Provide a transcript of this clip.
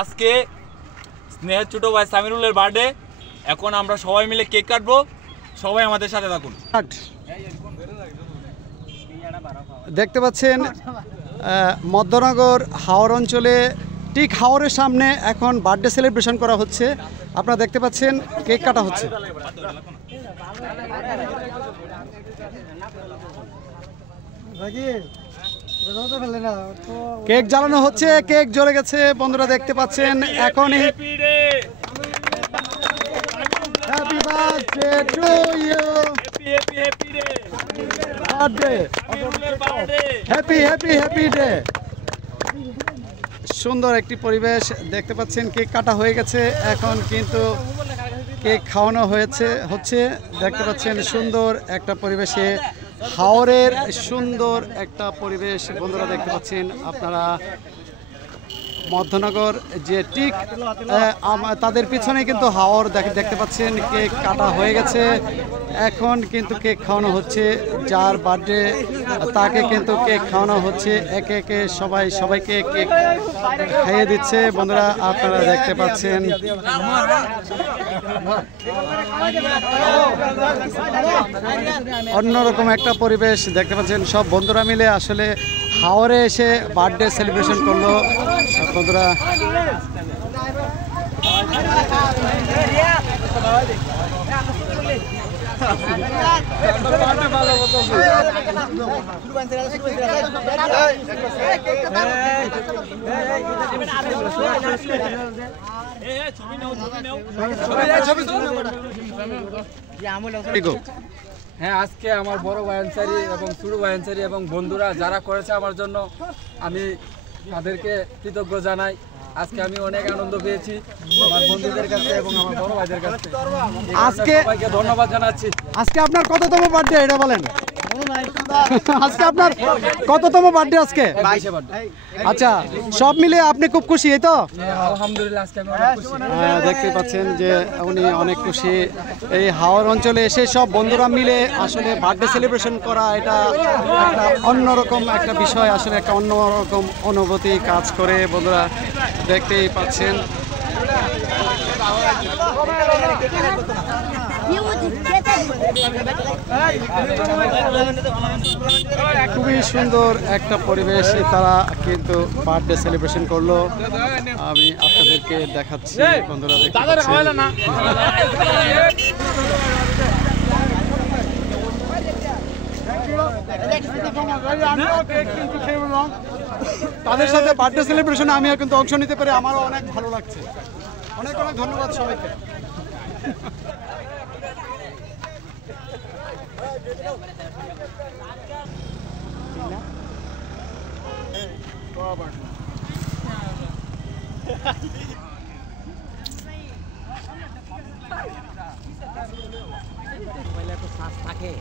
আজকে স্নেহের ছোট ভাই সামিরুলের বার্থডে। এখন আমরা সবাই মিলে কেক কাটবো, সবাই আমাদের সাথে থাকুন। দেখতে পাচ্ছেন মধ্যনগর হাওর অঞ্চলে ঠিক হাওরের সামনে এখন বার্থডে সেলিব্রেশন করা হচ্ছে। আপনারা দেখতে পাচ্ছেন কেক কাটা হচ্ছে। কেক জ্বালানো হচ্ছে, কেক জ্বলে গেছে বন্ধুরা দেখতে পাচ্ছেন। এখনই happy birthday to you, happy happy happy day. সুন্দর একটি পরিবেশ দেখতে পাচ্ছেন। কেক কাটা হয়ে গেছে, এখন কিন্তু কেক খাওয়ানো হচ্ছে দেখতে পাচ্ছেন। সুন্দর একটা পরিবেশে হাওরের সুন্দর একটা পরিবেশ বন্ধুরা দেখতে পাচ্ছেন আপনারা। মধ্যনগর যে ঠিক তাদের পিছনে কিন্তু হাওর দেখতে পাচ্ছেন। কেক কাটা হয়ে গেছে, এখন কিন্তু কেক খাওয়ানো হচ্ছে। যার বার্থডে তাকে কিন্তু কেক খাওয়ানো হচ্ছে। একে একে সবাইকে কেক খাইয়ে দিচ্ছে বন্ধুরা আপনারা দেখতে পাচ্ছেন। অন্যরকম একটা পরিবেশ দেখতে পাচ্ছেন। সব বন্ধুরা মিলে আসলে হাওরে এসে বার্থডে সেলিব্রেশন করলো বন্ধুরা। হ্যাঁ, আজকে আমার বড় ভাই আনসারি এবং ছোট ভাই আনসারি এবং বন্ধুরা যারা করেছে আমার জন্য, আমি তাদেরকে কৃতজ্ঞ জানাই। আজকে আমি অনেক আনন্দ পেয়েছি আমার বন্ধুদের কাছে এবং আমার বড় ভাইদের কাছে। আজকে সবাইকে ধন্যবাদ জানাচ্ছি। আজকে আপনার কততম বার্থডে এটা বলেন? আজকে আপনার কততম বার্থডে আজকে? 22 বার্থডে। আচ্ছা, সব মিলে আপনি খুব খুশি, এই তো? আলহামদুলিল্লাহ, আজকে আমি অনেক খুশি। দেখতে পাচ্ছেন যে উনি অনেক খুশি। এই হাওর অঞ্চলে এসে সব বন্ধুরা মিলে আসলে বার্থডে সেলিব্রেশন করা এটা একটা অন্যরকম একটা বিষয়, আসলে একটা অন্যরকম অনুভূতি কাজ করে বন্ধুরা দেখতেই পাচ্ছেন। খুবই সুন্দর একটা পরিবেশ তারা কিন্তু বার্থডে সেলিব্রেশন করলো। আমি আপনাদেরকে দেখাচ্ছি বন্ধুরা দেখতে পাচ্ছেন। তাদের সাথে বার্থডে সেলিব্রেশনে আমিও কিন্তু অংশ নিতে পেরে আমারও অনেক ভালো লাগছে। অনেক অনেক ধন্যবাদ সবাইকে। থাকে